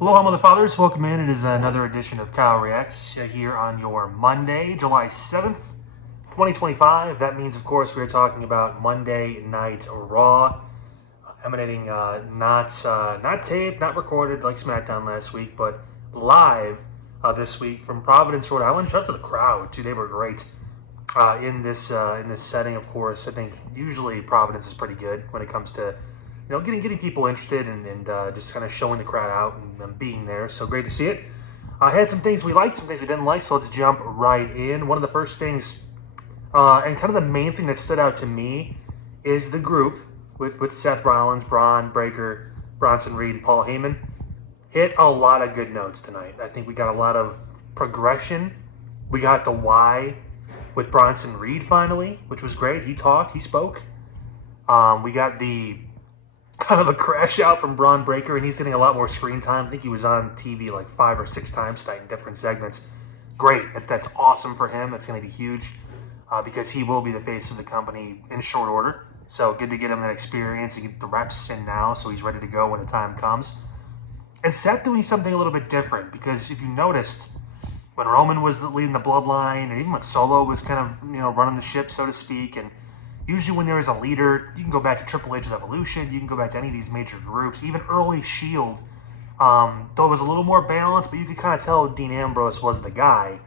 Aloha, Mother Fathers. Welcome in. It is another edition of Kyle Reacts here on your Monday, July 7th, 2025. That means, of course, we're talking about Monday Night Raw, emanating not taped, not recorded like SmackDown last week, but live this week from Providence, Rhode Island. Shout out to the crowd, too. They were great in this setting, of course. I think usually Providence is pretty good when it comes to getting people interested and just kind of showing the crowd out and being there. So great to see it. I had some things we liked, some things we didn't like, so let's jump right in. One of the first things, and kind of the main thing that stood out to me, is the group with Seth Rollins, Braun Breaker, Bronson Reed, and Paul Heyman. Hit a lot of good notes tonight. I think we got a lot of progression. We got the why with Bronson Reed finally, which was great. He talked, he spoke. We got the kind of a crash out from Braun Breaker, and he's getting a lot more screen time. I think he was on TV like 5 or 6 times tonight in different segments. Great. That's awesome for him. That's going to be huge because he will be the face of the company in short order. So good to get him that experience and get the reps in now so he's ready to go when the time comes. And Seth doing something a little bit different because if you noticed, when Roman was leading the bloodline and even when Solo was kind of running the ship, so to speak, and usually when there is a leader, you can go back to Triple H with Evolution, you can go back to any of these major groups, even early Shield, though it was a little more balanced, but you could kind of tell Dean Ambrose was the guy.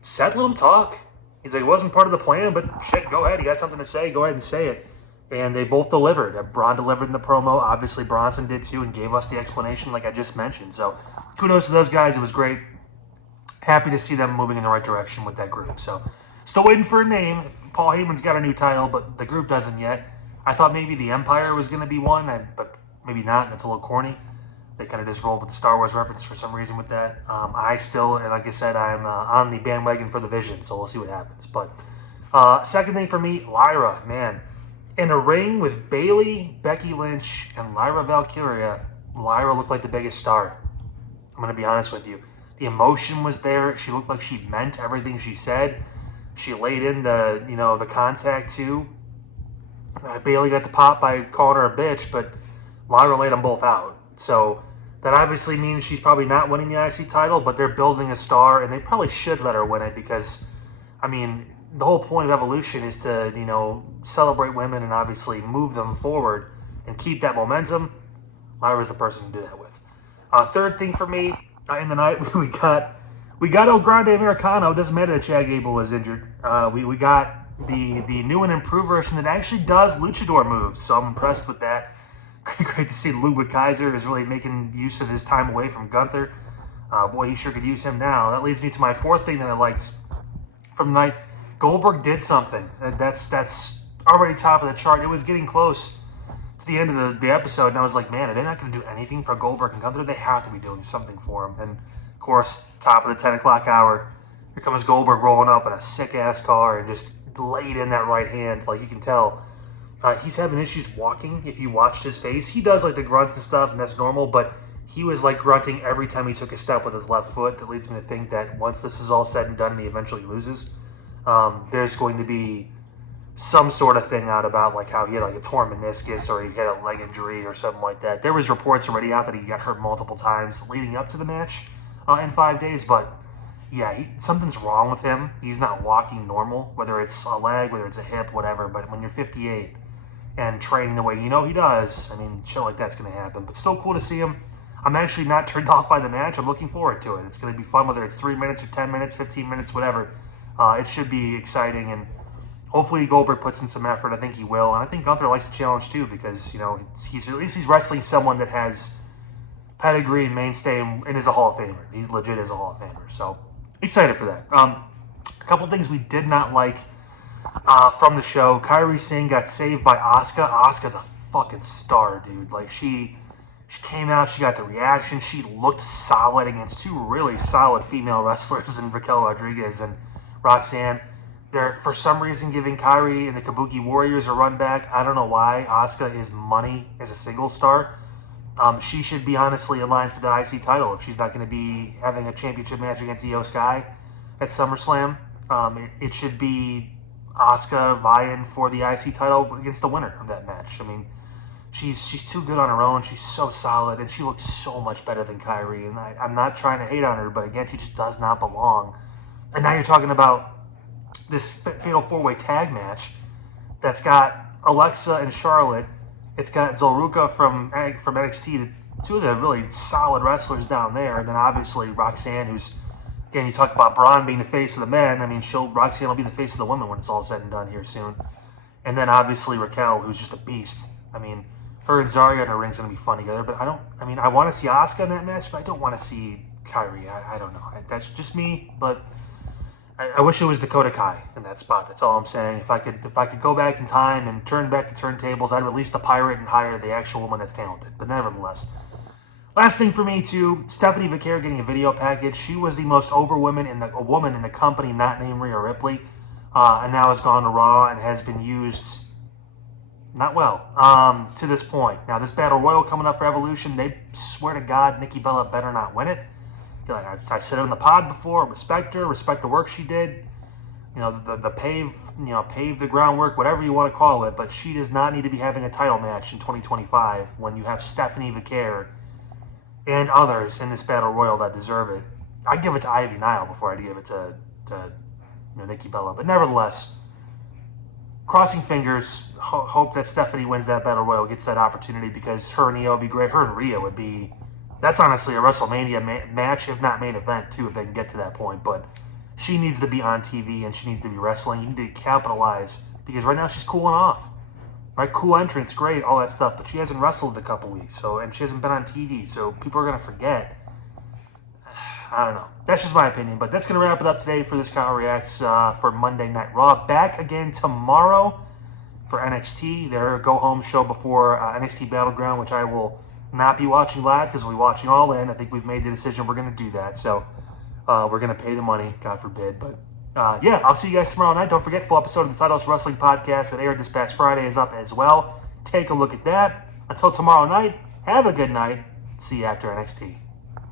Seth let him talk. He's like, it wasn't part of the plan, but shit, go ahead. You got something to say, go ahead and say it. And they both delivered. Braun delivered in the promo. Obviously, Bronson did too and gave us the explanation like I just mentioned. So kudos to those guys. It was great. Happy to see them moving in the right direction with that group. So still waiting for a name. Paul Heyman's got a new title, but the group doesn't yet. I thought maybe the Empire was going to be one, but maybe not. That's a little corny. They kind of just rolled with the Star Wars reference for some reason with that. I still, and like I said, I'm on the bandwagon for the Vision, so we'll see what happens. But second thing for me, Lyra, man. In a ring with Bayley, Becky Lynch, and Lyra Valkyria, Lyra looked like the biggest star. I'm going to be honest with you. The emotion was there. She looked like she meant everything she said. She laid in the contact too. Bayley got the pop by calling her a bitch, but Lyra laid them both out. So that obviously means she's probably not winning the IC title, but they're building a star, and they probably should let her win it because, I mean, the whole point of Evolution is to, celebrate women and obviously move them forward and keep that momentum. Lyra's the person to do that with. Third thing for me, in the night, we got El Grande Americano. It doesn't matter that Chad Gable was injured. We got the new and improved version that actually does luchador moves, so I'm impressed with that. Great to see Ludwig Kaiser is really making use of his time away from Gunther. Boy, he sure could use him now. That leads me to my fourth thing that I liked from the night. Goldberg did something. That's already top of the chart. It was getting close to the end of the episode, and I was like, man, are they not going to do anything for Goldberg and Gunther? They have to be doing something for him. And of course, top of the 10 o'clock hour, here comes Goldberg rolling up in a sick-ass car and just laid in that right hand. Like, you can tell he's having issues walking. If you watched his face, he does like the grunts and stuff, and that's normal, but he was like grunting every time he took a step with his left foot. That leads me to think that once this is all said and done and he eventually loses, there's going to be some sort of thing out about like how he had like a torn meniscus or he had a leg injury or something like that. There was reports already out that he got hurt multiple times leading up to the match in 5 days, but yeah, something's wrong with him. He's not walking normal, whether it's a leg, whether it's a hip, whatever. But when you're 58 and training the way he does, I mean, shit like that's going to happen. But still cool to see him. I'm actually not turned off by the match. I'm looking forward to it. It's going to be fun, whether it's 3 minutes or 10 minutes, 15 minutes, whatever. It should be exciting, and hopefully Goldberg puts in some effort. I think he will, and I think Gunther likes the challenge too because he's at least he's wrestling someone that has pedigree and mainstay and is a Hall of Famer. He legit is a Hall of Famer, so excited for that. A couple things we did not like from the show. Kairi Singh got saved by Asuka. Asuka's a fucking star, dude. Like she came out, she got the reaction. She looked solid against two really solid female wrestlers in Raquel Rodriguez and Roxanne. They're, for some reason, giving Kairi and the Kabuki Warriors a run back. I don't know why. Asuka is money as a single star. She should be honestly aligned for the IC title if she's not going to be having a championship match against Io Sky at SummerSlam. It should be Asuka vying for the IC title against the winner of that match. I mean, she's too good on her own. She's so solid, and she looks so much better than Kairi. And I'm not trying to hate on her, but again, she just does not belong. And now you're talking about this Fatal 4-Way Tag match that's got Alexa and Charlotte. It's got Zolruka from NXT, two of the really solid wrestlers down there. And then obviously Roxanne, who's, again, you talk about Braun being the face of the men. I mean, Roxanne will be the face of the women when it's all said and done here soon. And then obviously Raquel, who's just a beast. I mean, her and Zarya in her ring's going to be fun together. But I want to see Asuka in that match, but I don't want to see Kairi. I don't know. That's just me, but I wish it was Dakota Kai in that spot. That's all I'm saying. If I could go back in time and turn back the turntables, I'd release the pirate and hire the actual woman that's talented. But nevertheless, last thing for me too, Stephanie Vaquer getting a video package. She was the most over woman in the company, not named Rhea Ripley, and now has gone to Raw and has been used not well to this point. Now this Battle Royal coming up for Evolution, they swear to God Nikki Bella better not win it. I said it in the pod before. Respect her. Respect the work she did. You know, the pave the groundwork, whatever you want to call it. But she does not need to be having a title match in 2025 when you have Stephanie Vaquer and others in this Battle Royal that deserve it. I'd give it to Ivy Nile before I'd give it to Nikki Bella. But nevertheless, crossing fingers, hope that Stephanie wins that Battle Royal, gets that opportunity, because her and Io would be great. Her and Rhea would be... That's honestly a WrestleMania match, if not main event, too, if they can get to that point. But she needs to be on TV, and she needs to be wrestling. You need to capitalize, because right now she's cooling off. Right? Cool entrance, great, all that stuff, but she hasn't wrestled in a couple weeks, and she hasn't been on TV, so people are going to forget. I don't know. That's just my opinion, but that's going to wrap it up today for this Kyle Reacts for Monday Night Raw. Back again tomorrow for NXT, their go-home show before NXT Battleground, which I will not be watching live because we'll be watching All In. I think we've made the decision we're going to do that. So we're going to pay the money, God forbid. But yeah, I'll see you guys tomorrow night. Don't forget, full episode of the Side Hustle Wrestling Podcast that aired this past Friday is up as well. Take a look at that. Until tomorrow night, have a good night. See you after NXT.